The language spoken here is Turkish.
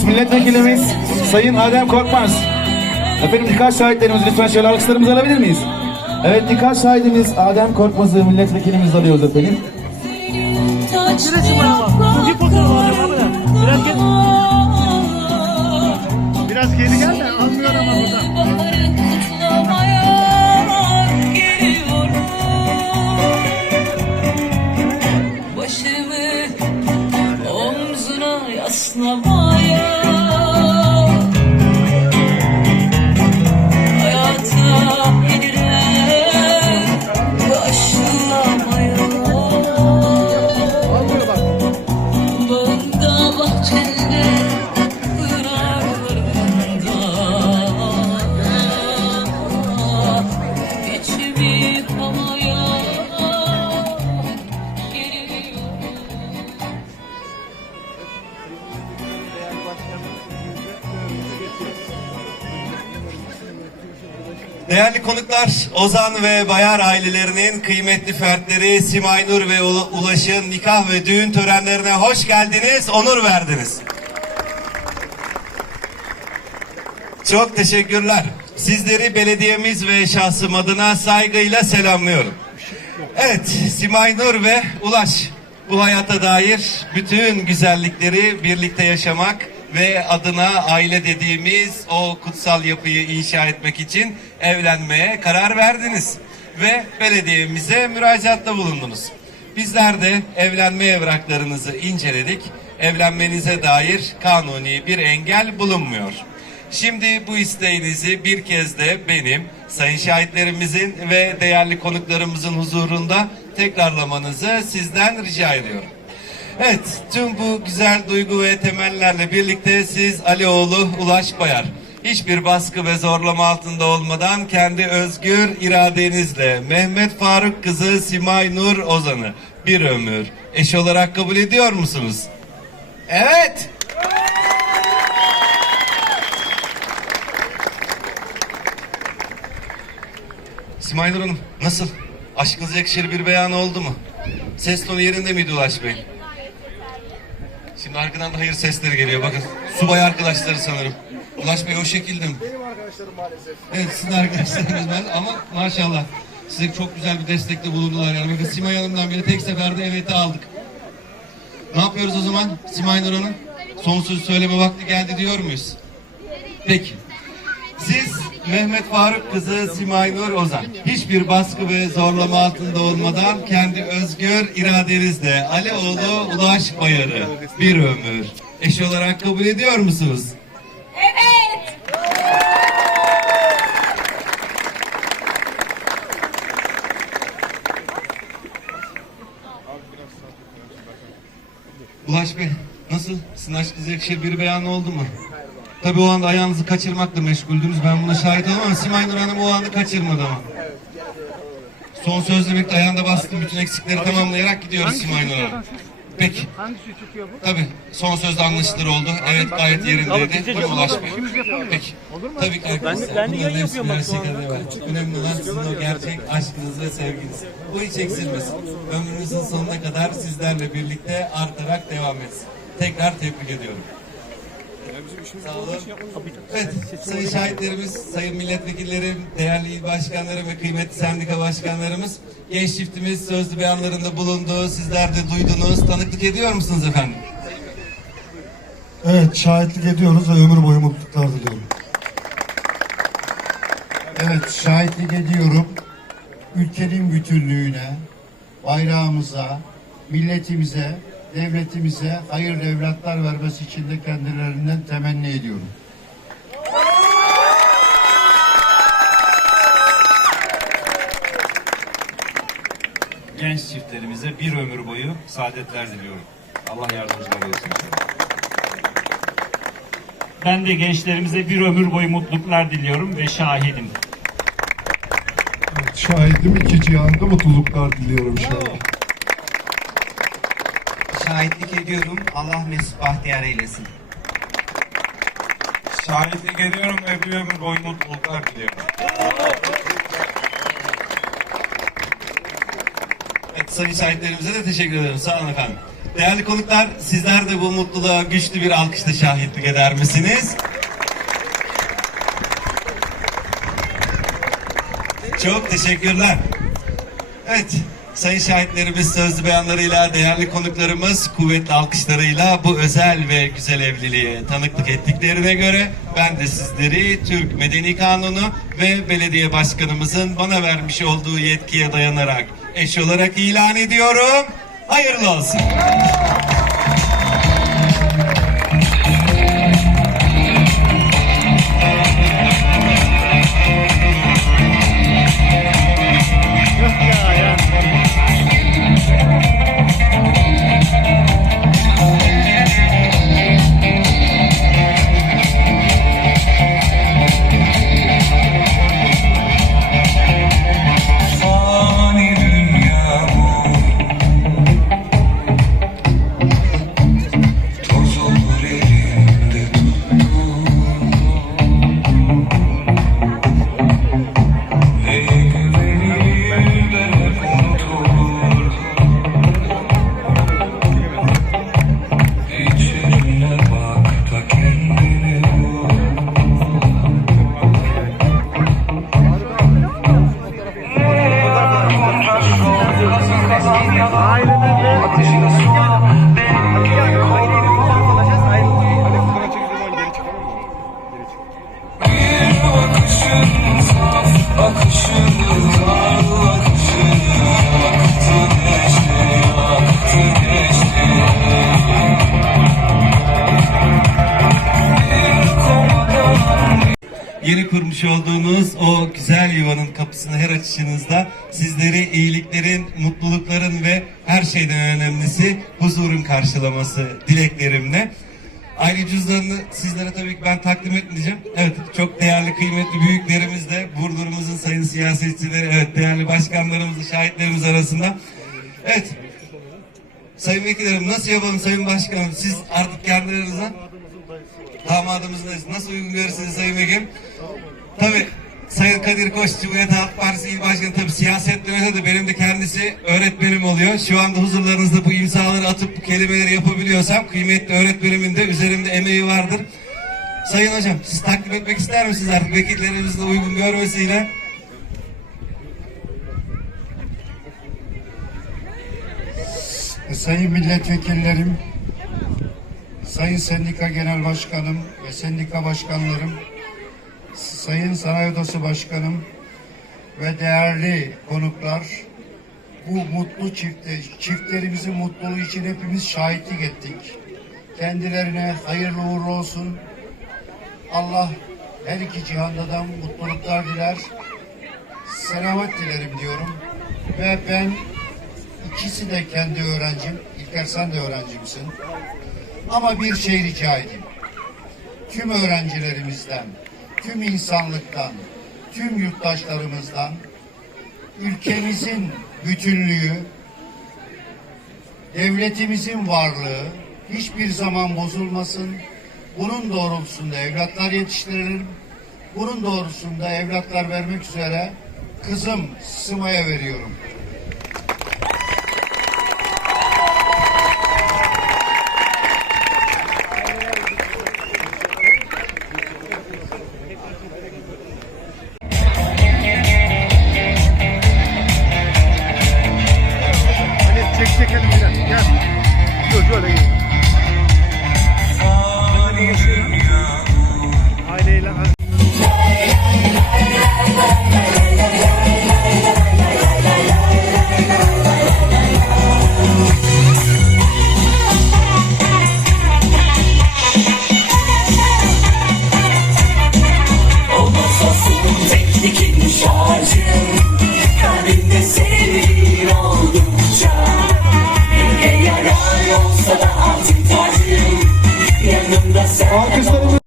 Evet milletvekilimiz Sayın Adem Korkmaz. Efendim nikah şahitlerimiz lütfen şöyle alkışlarımızı alabilir miyiz? Evet nikah şahidimiz Adem Korkmaz'ı milletvekilimiz alıyoruz efendim. Neresi bu ama? Bir fotoğraf alacağım. Biraz gel. Biraz geri gel de Değerli konuklar, Ozan ve Bayar ailelerinin kıymetli fertleri Simay Nur ve Ula- Ulaş'ın nikah ve düğün törenlerine hoş geldiniz, onur verdiniz. Çok teşekkürler. Sizleri belediyemiz ve şahsım adına saygıyla selamlıyorum. Evet, Simay Nur ve Ulaş bu hayata dair bütün güzellikleri birlikte yaşamak ve adına aile dediğimiz o kutsal yapıyı inşa etmek için evlenmeye karar verdiniz. Ve belediyemize müracaatta bulundunuz. Bizler de evlenme evraklarınızı inceledik. Evlenmenize dair kanuni bir engel bulunmuyor. Şimdi bu isteğinizi bir kez de benim, sayın şahitlerimizin ve değerli konuklarımızın huzurunda tekrarlamanızı sizden rica ediyorum. Evet, tüm bu güzel duygu ve temellerle birlikte siz Alioğlu Ulaş Bayar, hiçbir baskı ve zorlama altında olmadan kendi özgür iradenizle Mehmet Faruk kızı Simay Nur Ozan'ı bir ömür eş olarak kabul ediyor musunuz? Evet. Simay Nur Hanım nasıl? Aşkınıza yakışır bir beyan oldu mu? Ses tonu yerinde miydi Ulaş Bey? Şimdi arkadan da hayır sesleri geliyor bakın. Subay arkadaşları sanırım. Ulaş Bey o şekilde mi? Benim arkadaşlarım maalesef. Evet sizin arkadaşlarınız ben ama maşallah size çok güzel bir destekte bulundular yani. Bakın Simay Hanım'dan bile tek seferde evet'i aldık. Ne yapıyoruz o zaman Simay Nur Hanım? Son söz söyleme vakti geldi diyor muyuz? Peki. Siz Mehmet Faruk kızı Simay Nur Ozan hiçbir baskı ve zorlama altında olmadan kendi özgür iradenizle Alioğlu Ulaş Bayar'ı bir ömür eş olarak kabul ediyor musunuz? Ulaş Bey nasıl? Sizin aşkınıza yakışır bir beyan oldu mu? Tabii o anda ayağınızı kaçırmakla meşguldünüz. Ben buna şahit olamam ama Simay Nur Hanım o anda kaçırmadı ama. Son sözle birlikte ayağında bastım. Bütün eksikleri tamamlayarak gidiyoruz Simay Nur Hanım. Peki. Hangisi çıkıyor bu? Tabii. Son sözde anlaşılır oldu. Evet gayet yerindeydi. Mi Ulaş Bey? Peki. Olur mu? Tabii ki arkadaşlar. ben de yayın yapıyorum bak şu anda. Önemli olan sizin o gerçek aşkınız ve sevginiz. Bu hiç eksilmesin. Ömrünüzün sonuna kadar sizlerle birlikte artarak devam etsin. Tekrar tebrik ediyorum. Sağ olun. Evet, sayın şahitlerimiz, sayın milletvekillerim, değerli il başkanlarım ve kıymetli sendika başkanlarımız, genç çiftimiz sözlü beyanlarında bulundu. Sizler de duydunuz. Tanıklık ediyor musunuz efendim? Evet, şahitlik ediyoruz ve ömür boyu mutluluklar diliyorum. Evet, şahitlik ediyorum. Ülkenin bütünlüğüne, bayrağımıza, milletimize, devletimize hayırlı evlatlar vermesi için de kendilerinden temenni ediyorum. genç çiftlerimize bir ömür boyu saadetler diliyorum. Allah yardımcıları olsun. Ben de gençlerimize bir ömür boyu mutluluklar diliyorum ve şahidim. Şahidim iki cihanda mutluluklar diliyorum inşallah. Şahitlik ediyorum. Allah mesut bahtiyar eylesin. Şahitlik ediyorum ve bir ömür boyu mutluluklar diliyorum. Evet, sayın şahitlerimize de teşekkür ederim. Sağ olun efendim. Değerli konuklar, sizler de bu mutluluğa güçlü bir alkışla şahitlik eder misiniz? Çok teşekkürler. Evet, sayın şahitlerimiz sözlü beyanlarıyla, değerli konuklarımız kuvvetli alkışlarıyla bu özel ve güzel evliliğe tanıklık ettiklerine göre ben de sizleri Türk Medeni Kanunu ve belediye başkanımızın bana vermiş olduğu yetkiye dayanarak eş olarak ilan ediyorum. Hayırlı olsun. Yeni kurmuş olduğunuz o güzel yuvanın kapısını her açışınızda sizleri iyiliklerin, mutlulukların ve her şeyden önemlisi huzurun karşılaması dileklerimle. Ayrı cüzdanını sizlere tabii ki ben takdim etmeyeceğim. Evet çok değerli kıymetli büyüklerimiz de Burdur'umuzun sayın siyasetçileri, evet değerli başkanlarımız, şahitlerimiz arasında. Evet Sayın Vekillerim nasıl yapalım Sayın Başkanım? Siz artık kendi aranızda damadımızın nasıl uygun görürsünüz Sayın Vekilim? Tabii Sayın Kadir Koç Cumhuriyet Halk Partisi İl Başkanı tabii siyaset yönete de benim de kendisi öğretmenim oluyor. Şu anda huzurlarınızda bu imzaları atıp bu kelimeleri yapabiliyorsam kıymetli öğretmenimin de üzerimde emeği vardır. Sayın Hocam siz takdim etmek ister misiniz artık vekillerimizin de uygun görmesiyle? Sayın milletvekillerim, sayın sendika genel başkanım ve sendika başkanlarım, sayın sanayi odası başkanım ve değerli konuklar, bu mutlu çifte, çiftlerimizin mutluluğu için hepimiz şahitlik ettik. Kendilerine hayırlı uğurlu olsun. Allah her iki cihanda da mutluluklar diler. Selamet dilerim diyorum. Ve ben İkisi de kendi öğrencim. İlker sen de öğrencimsin. Ama bir şey rica edeyim. Tüm öğrencilerimizden, tüm insanlıktan, tüm yurttaşlarımızdan ülkemizin bütünlüğü, devletimizin varlığı hiçbir zaman bozulmasın. Bunun doğrultusunda evlatlar yetiştirelim. Bunun doğrultusunda evlatlar vermek üzere kızım Sıma'ya veriyorum. Gel. Dur şöyle gel. Aileyle